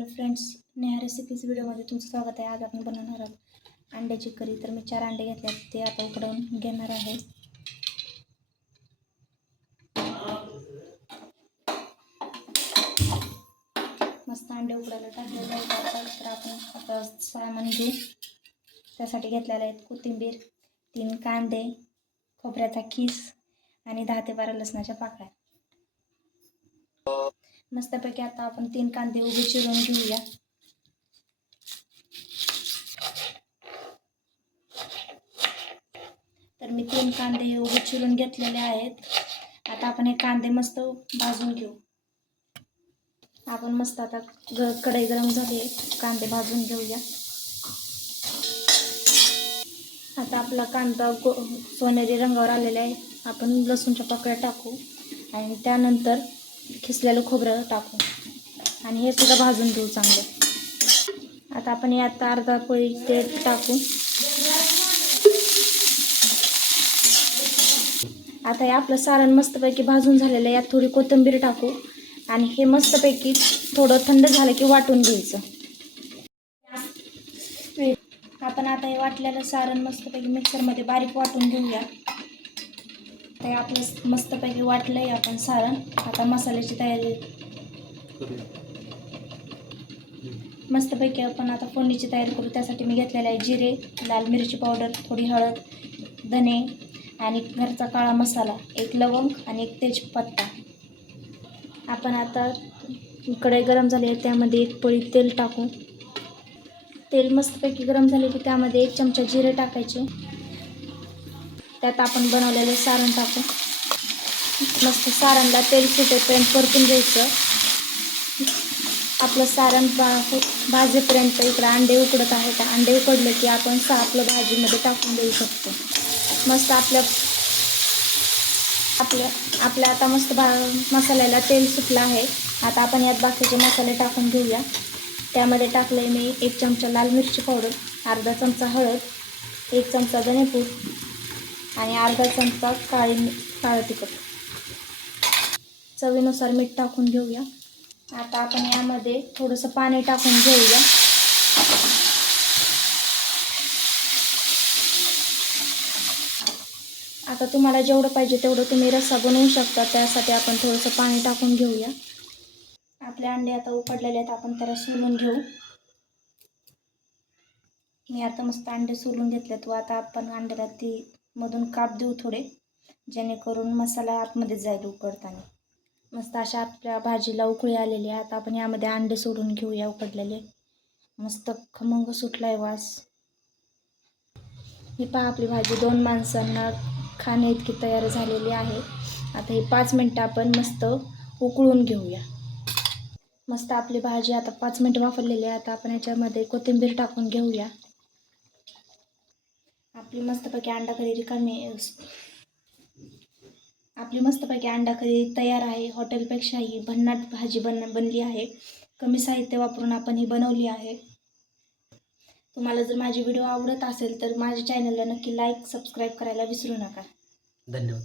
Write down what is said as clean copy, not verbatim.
Hello friends, Neha recipes व्हिडिओमध्ये तुमचं स्वागत आहे। आज आपण बनवणार आहोत अंड्याची करी। तर मी 4 अंडे घेतले आहेत, ते आता उकडवून घेणार आहे। मस्त अंडे उकडायला टाकलेले आहेत। तर आपण आता सामान घेऊ। त्यासाठी घेतलेले आहेत कोथिंबीर, 3 कांदे, खोबऱ्याचा खीस आणि 10 ते 12 लसणाच्या पाकळ्या। मस्तपैकी आता आपण 3 कांदे उभे चिरून घेऊया। तर मी 3 कांदे उभे चिरून घेतलेले आहेत। आता आपण हे कांदे मस्त भाजून घेऊ। आपण मस्त आता कढई गरम झाली, कांदे भाजून घेऊया। आता आपला कांदा सोनेरी रंगावर आलेला आहे। आपण लसूणच्या पाकळ्या टाकू आणि त्यानंतर खिसलेलं खोबरं टाकू आणि हे सुद्धा भाजून घेऊ चांगलं। आता आपण यात अर्धा पोळी तेल टाकू। आता हे आपलं सारण मस्तपैकी भाजून झालेलं आहे। यात थोडी कोथिंबीर टाकू आणि हे मस्तपैकी थोडं थंड झालं की वाटून घ्यायचं। आपण आता हे वाटलेलं सारण मस्तपैकी मिक्सरमध्ये बारीक वाटून घेऊया। ते आपलं मस्तपैकी वाटलंय आपण सारण। आता मसाल्याची तयारी मस्तपैकी आपण आता फोडणीची तयारी करू। त्यासाठी मी घेतलेले आहे जिरे, लाल मिरची पावडर, थोडी हळद, धने आणि घरचा काळा मसाला, 1 लवंग आणि 1 तेजपत्ता। आपण आता कढई गरम झाली, त्यामध्ये 1 पळी तेल टाकू। तेल मस्तपैकी गरम झाले की त्यामध्ये 1 चमचा जिरे टाकायचे। त्यात आपण बनवलेले सारण टाकू। मस्त सारणला तेल सुटेपर्यंत परतून घ्यायचं। आपलं सारण भाजेपर्यंत इकडे अंडे उकडत आहेत। अंडे उकडले की आपण आपलं भाजीमध्ये टाकून देऊ शकतो। मस्त आपल्या आता मस्त मसाल्याला तेल सुटलं आहे। आता आपण यात बाकीचे मसाले टाकून घेऊया। त्यामध्ये टाकले मी 1 चमचा लाल मिरची पावडर, अर्धा चमचा हळद, 1 चमचा धनेपूड आणि अर्धा चमचा काळं तिखट। चवीनुसार मीठ टाकून घेऊया। आता आपण यामध्ये थोडंसं पाणी टाकून घेऊया। आता तुम्हाला जेवढं पाहिजे तेवढं तुम्ही रस्सा बनवू शकता। त्यासाठी आपण थोडंसं पाणी टाकून घेऊया। आपले अंडे आता उकडलेले आहेत, आपण त्याला सोलून घेऊ। मी आता मस्त अंडे सोलून घेतलेत व आता आपण अंड्याला मधून काप देऊ थोडे, जेणेकरून मसाला आतमध्ये जाईल उकडताना। मस्त अशा आपल्या भाजीला उकळी आलेली आहे। आता आपण यामध्ये अंडे सोडून घेऊया उकडलेले। मस्त खमंग सुटलाय वास। ही पहा, आपली भाजी 2 माणसांना खाण्याइतकी तयार झालेली आहे। आता ही 5 मिनिटं आपण मस्त उकळून घेऊया। मस्त आपली भाजी आता 5 मिनिटं वाफरलेली आहे। आता आपण याच्यामध्ये कोथिंबीर टाकून घेऊया। आपली मस्तपैकी अंडा करी तयार आहे। हॉटेलपेक्षा ही भन्नाट भाजी बनली आहे। कमी साहित्य वापरून आपण ही बनवली आहे। तुम्हाला जर माझी व्हिडिओ आवडत असेल तर माझ्या चॅनलला नक्की लाईक, सबस्क्राईब करायला विसरू नका। धन्यवाद।